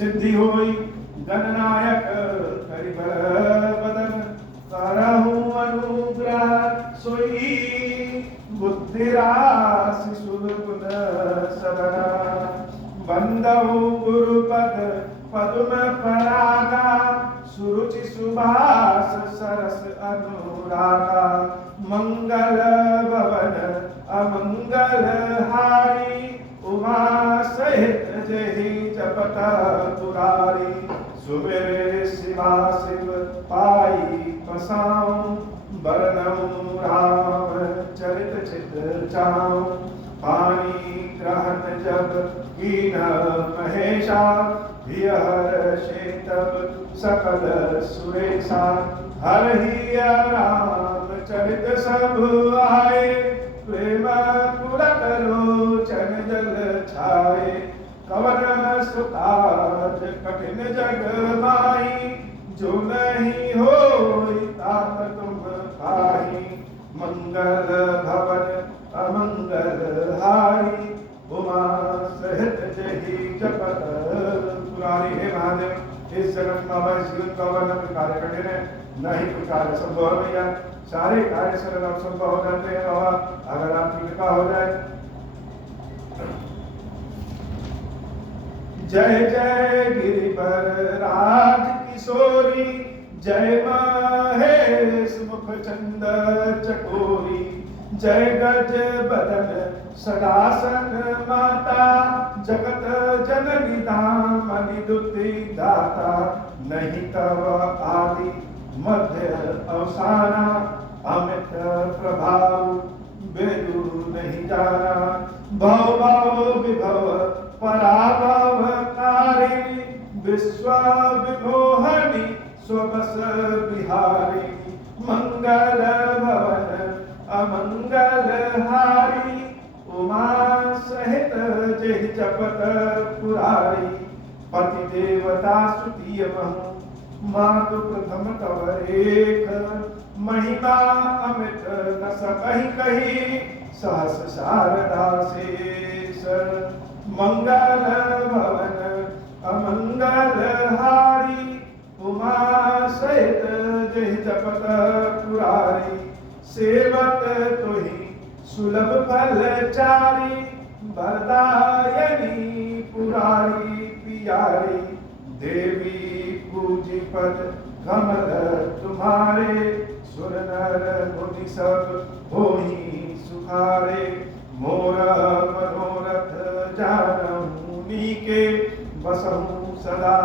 सिद्धि होई गणनायक करिबल बदन करहु अनुग्रह सोई बुद्धि राशि सुलगुन सदना बंदहु गुरुपद पद्म परागा सुरुचि सुभाष सरस अनुरागा मंगल भवन अमंगल हारी उमा सहित जहि जपत पुरारी सुबेरे शिवा शिव पाई पसाऊं बरनऊं राम चरित चित चाऊं पानी ग्रहण जब कीन महेशा हर शेतब सकल सुरेशा हर ही राम चरित सब आए प्रेम पुरत लोचन जल छाए कवन सुकाज कठिन जग माई जो नहीं हो तात तुम पाही मंगल भवन अमंगल हारी उमा सहित जही जपत पुरारी। हे महादेव इस जगत में हमारे जीवन का वर्णन कार्य कठिन है, नहीं कोई कार्य संभव है भैया, सारे कार्य सरल अब संभव हो जाते हैं बाबा अगर आपकी कृपा हो जाए। जय जय गिरिवर राज किशोरी जय महेश मुख चंद चकोरी जय गज बदन सदासन माता जगत जननी दामनि दुति दाता नहीं तव आदि मध्य अवसाना अमित प्रभाव बेदु नहीं जाना भव भाव विभव पराभव कारी विश्व विमोहनी स्वबस बिहारी मंगल भवन अमंगल हारी उमा सहित जहि जपत पुरारी पति देवता स्तुतीय महु मातु प्रथम तव एक महिमा अमित न सकहि कही सहस शारदा शेष मंगल भवन अमंगल हारी उमा सहित जहि जपत पुरारी सेवक तुहि सुलभ फलचारी वरदायनी पुरारी पियारी देवी पूजी पद कमल तुम्हारे सुर नर मुनि सब होहि सुखारे मोर मनोरथ जानहु नीके बसहु सदा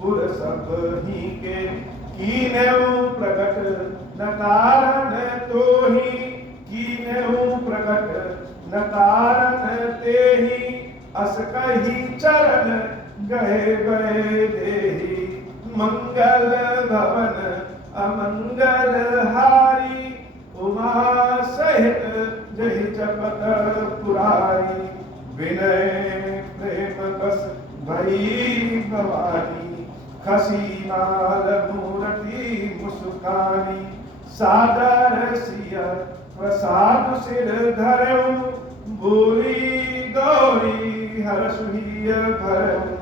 पुर सब ही के कीन्हु प्रकट न कारण तोहि कीन्हु प्रकट न कारण तेहि अस कही चरण गए गए देहि मंगल भवन अमंगल हारी उमा सहित जहि जपत पुरारी विनय प्रेम बस भई भवानी खसी माल मूर्ति मुस्कानी सादर सिय प्रसाद सिर धरऊं बोली गौरी हर सुहिय भरऊं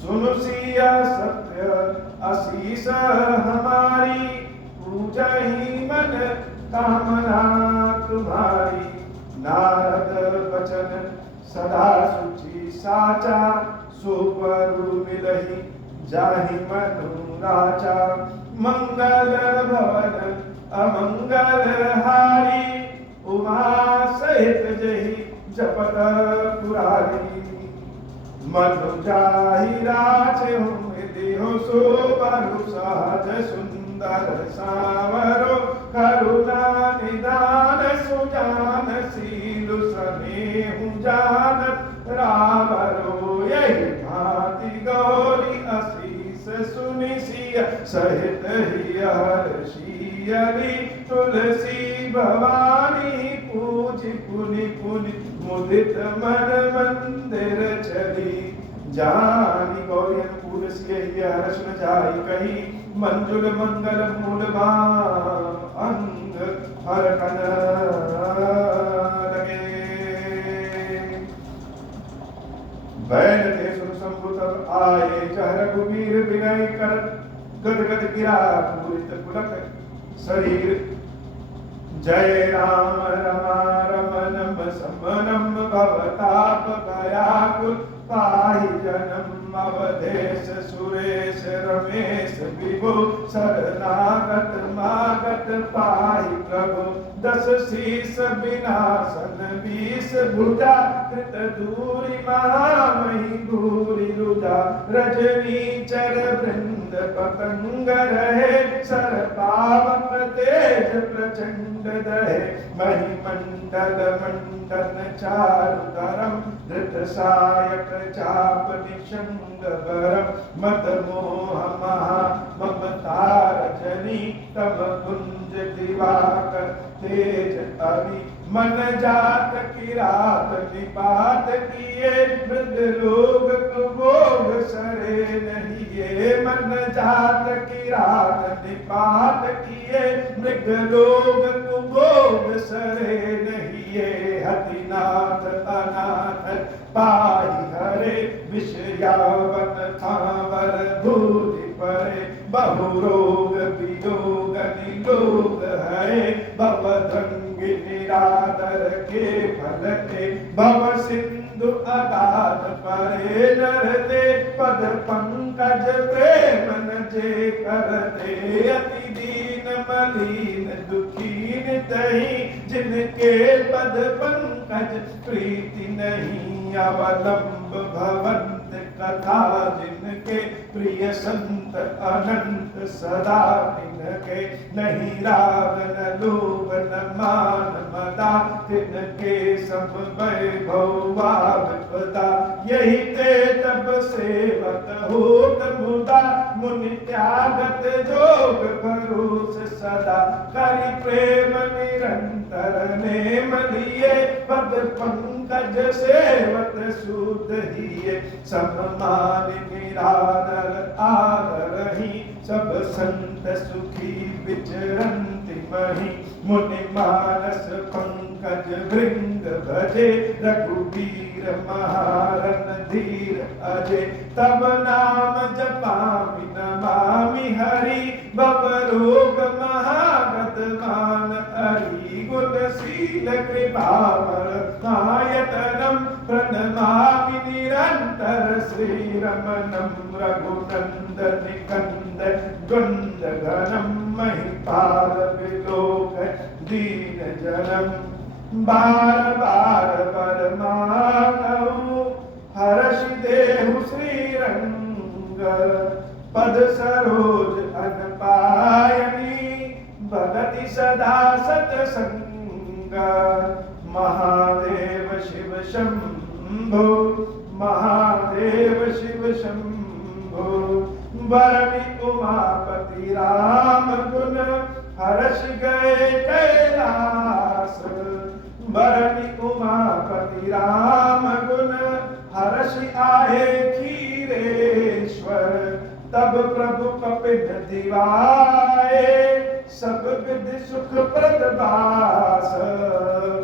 सुनु सिया सत्य आशीष हमारी पूजहि मन कामना तुम्हारी नारद बचन सदा सुचि साचा सुपरु मिलहि जाहि मनु राजा मंगल भवन अमंगल हारी उमा सहित जहि जपत पुरारी मनु जाहि राचे देहो शोभनु सहज सुंदर सावरो करुणा निदान सुजान शील स्नेहु जानत रावरो यही भांति गौरी आशीष सुनि सिय सहित ही हर्षियली तुलसी भवानी पूज पुनि पुनि मुदित मन मंदिर चली जानी गौरी अनुकूल सिय हर्ष न जाई कही मंजुल मंगल मूल अंग हर कन लगे बैल ते सुर संभुत तब आए जह रघुवीर विनय कर गद गद गिरा पूरित पुलक शरीर जय राम रमा रमनम समनम भवताप व्याकुल पाहि जन्म अवधेश सुरेश रमेश विभु शरणागत मागत पाहि प्रभु दस शीस विनाशन 20 भुजा कृत दूरी महामही दूरी रुजा रजनी चर वृंद पतंग रहे सर पावक तेज प्रचंड दहे महिमंडल मंडन चारु तरम धृत सायक चाप निशंग बरम मद मोह महा ममता रजनी तब कुंज दिवाकर तेज अवि मन जात की रात निपात किए मृद लोग कुभोग सरे नहीं ये मन जात की रात निपात किए मृग लोग कुभोग सरे नहीं ये हतिनाथ अनाथ पाहि हरे विषयावन थावर भूति परे बहु रोग वियोग निरोग है भवद्रंगी निरादर के फल के भव सिंधु अगाध परे नरते पद पंकज प्रेम न जे करते अति दीन मलीन दुखीन तही जिनके पद पंकज प्रीति नहीं अवलंब भवंत कथा जिनके प्रिय संत अनंत सदा तिनके नहीं राग न लोभ न मान मदा तिनके सब वैभव विपदा यही ते तब सेवक होत मुदा मुनि त्यागत जोग भरोस सदा करि प्रेम निरंतर नेम लिए पद पंकज सेवत सूत हिये सब मान निरादर आदर ही सब संत सुखी विचरन्ति महि मुनि मानस पंकज भृंग भजे रघुवीर महारन धीर अजय तब नाम जपामि नमामि हरि भव रोग महागत मान हरि गुणशील कृपावर नायतनम प्रणमामि निरंतर श्री रमणम रघुनंदन कंद गुंद घनम महिपाल विलोक दीन जनम बार बार बर मानऊ हर्षि देहु श्रीरंग पद सरोज अनपायनी भगति सदा सतसंग महादेव शिव शंभो महादेव शिव शंभो बरनि उमापति राम गुण हर्ष गए कैलास बरनि उमापति राम गुण हर्ष आए खीरेश्वर तब प्रभु कपिल दिवाए सब विधि सुख प्रदबास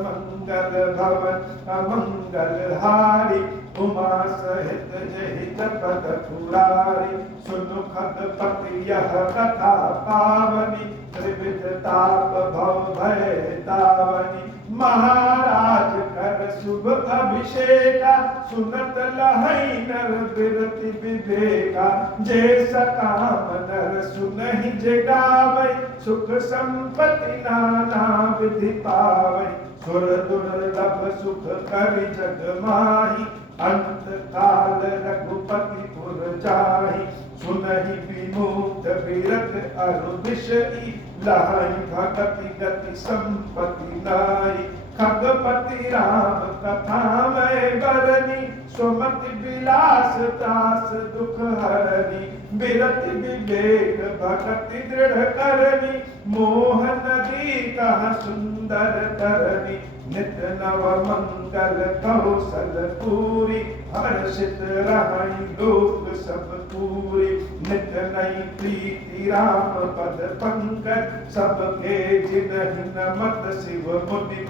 मंगल भवन अमंगल हारी उमा सहित जहित पद पुरारी सुनु खत पति यह कथा पावनी त्रिविध ताप भव भय तावनी महाराज कर शुभ अभिषेका सुनत लहै नर बिरति विवेका जे सकाम नर सुनहि जे गावै सुख संपत्ति नाना विधि पावै सुर दुर्लभ सुख करि जग माही अंत काल रघुपति पुर जाहि सुनहि विमुक्त विरत अरु विषयी लहै भगति गति संपत्ति नाई खगपति राम कथा में बरनी सुमति विलास त्रास दुख हरनी विरति विवेक भगति दृढ़ करनी मोह नदी कह सुंदर तरनी नित नव मंगल कौशल पूरी हर्षित रहै लोक सब पूरी नित नई प्रीति राम पद पंकज सबके जिनहि नमत शिव मुनि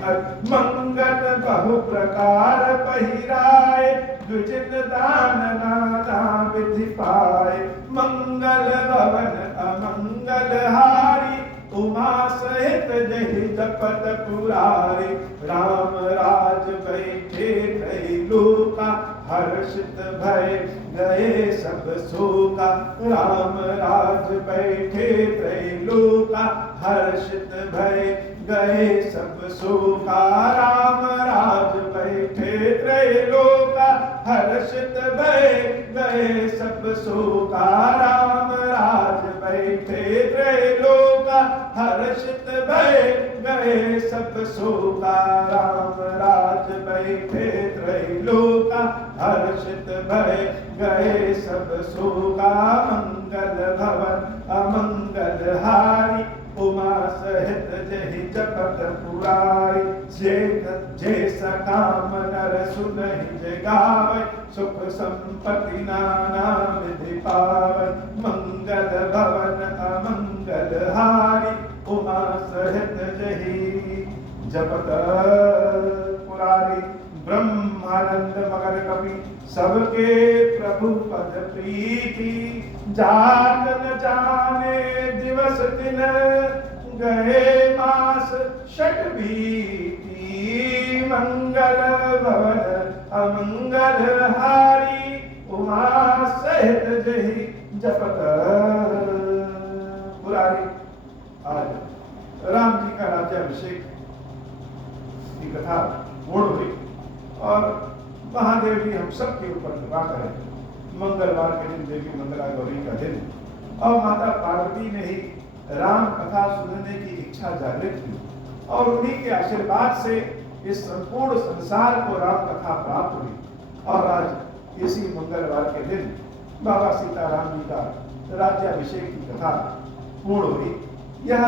मंगल बहु प्रकार पहिराए द्विजित दान नाना विधि पाए। मंगल भवन अमंगल हारी उमा सहित जहि जपत पुरारी। राम राज बैठे त्रैलोका हर्षित भय गए सब शोका। राम राज बैठे त्रैलोका हर्षित भय गए सब शोका। राम राज बैठे त्रैलोका हर्षित भय गए सब शोका। राम राज बैठे त्रैलोका हर्षित भय गए सब शोका। राम राज बैठे त्रैलोका हर्षित भय गए सब शोका। मंगल भवन अमंगल हारी उमा सहित जहि जपत पुरारी। जे सकाम नर सुनहि जगावै सुख संपत्ति नाना विधि पावै। मंगल भवन अमंगल हारी उमा सहित जहि जपत पुरारी। ब्रह्मानंद मगर कपि सबके प्रभु पद प्रीति। जात न जाने दिवस दिन गए मास षट बीती। मंगल भवन अमंगल हारी उमा सहित जहि जपत पुरारी। आज राम जी का राज्याभिषेक की कथा पूर्ण हुई और महादेव जी हम सब के ऊपर कृपा करें। मंगलवार के दिन देवी मंगला गौरी का दिन और माता पार्वती ने ही राम कथा सुनने की इच्छा जागृत की और उन्हीं के आशीर्वाद से इस संपूर्ण संसार को राम कथा प्राप्त हुई। और आज इसी मंगलवार के दिन बाबा सीताराम जी का राज्याभिषेक की कथा पूर्ण हुई। यह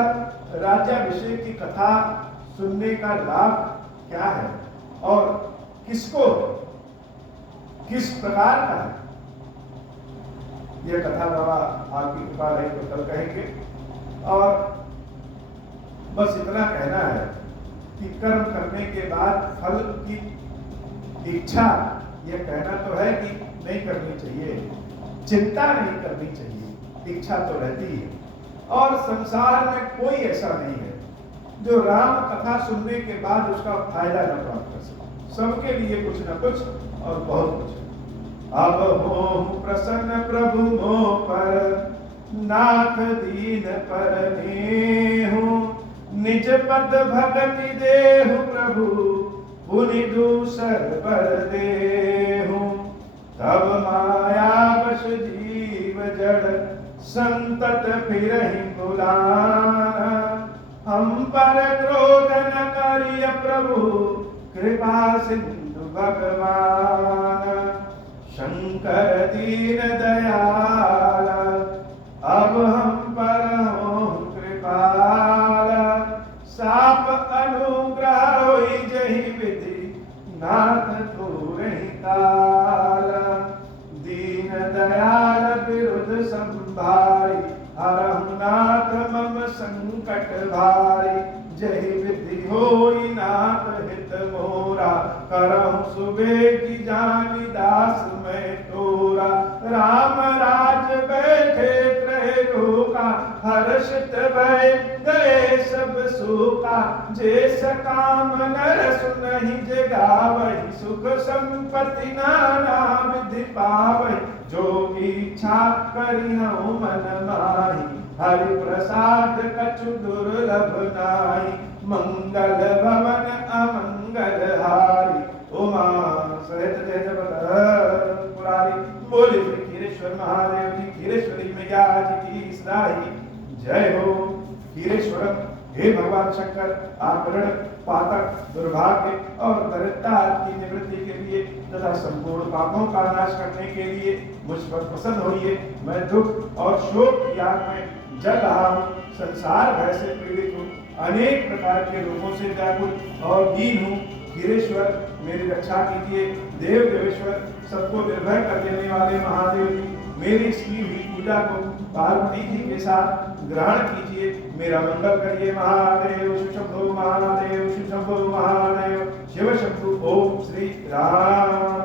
राज्याभिषेक की कथा सुनने का लाभ क्या है और किसको किस प्रकार का है, यह कथा बाबा आपकी कृपा रही तो कल कहेंगे। और बस इतना कहना है कि कर्म करने के बाद फल की इच्छा, यह कहना तो है कि नहीं करनी चाहिए, चिंता नहीं करनी चाहिए, इच्छा तो रहती है। और संसार में कोई ऐसा नहीं है जो राम कथा सुनने के बाद उसका फायदा न प्राप्त कर सके। सबके लिए कुछ न कुछ और बहुत कुछ। अब हो प्रसन्न प्रभु मोह पर नाथ दीन पर नेहु। निज पद भगति देहु प्रभु पुनि दूसर बर देहु। तब माया वश जीव जड़ संतत फिरहि बुलाना। हम पर क्रोध न करिय प्रभु कृपा सिंधु भगवान। शंकर दीन दयाल अब हम पर हो कृपाल। साप अनुग्रह होई जहि विधि नाथ तोरहि काल। दीन दयाल विरुद्ध संभारी हरहु नाथ मम संकट भारी। जहि विधि होई नाथ हित मोरा करहु सुबेगी जानी दास मैं तोरा। राम राज बैठे त्रैलोका हर्षित भय गए सब शोका। जे सकाम नर सुनहि जगावहि सुख संपत्ति नाना विधि पावहि। जो इच्छा करिहु मन माहि हरि प्रसाद कछु दुर्लभ नाहि। मंगल भवन अमंगल हारी उमा सहित जय जपत पुरारी। बोले श्री खीरेश्वर महादेव जी खीरेश्वरी मैया जी की सदाई जय हो। खीरेश्वर हे भगवान शंकर, आप ऋण पातक दुर्भाग्य और दरिद्रता की निवृत्ति के लिए तथा संपूर्ण पापों का नाश करने के लिए मुझ पर प्रसन्न होइए। मैं दुख और शोक की आग में जल रहा हूँ, संसार भय से पीड़ित हूँ, अनेक प्रकार के रोगों से व्याकुल और दीन हूँ। खीरेश्वर मेरी रक्षा कीजिए। देव देवेश्वर सबको निर्भय कर देने वाले महादेव जी मेरी इसकी हुई पूजा को पार्वती जी के साथ ग्रहण कीजिए, मेरा मंगल करिए। महादेव शिव शंभु महादेव शिव शंभु महादेव शिव शंभु। ओम श्री राम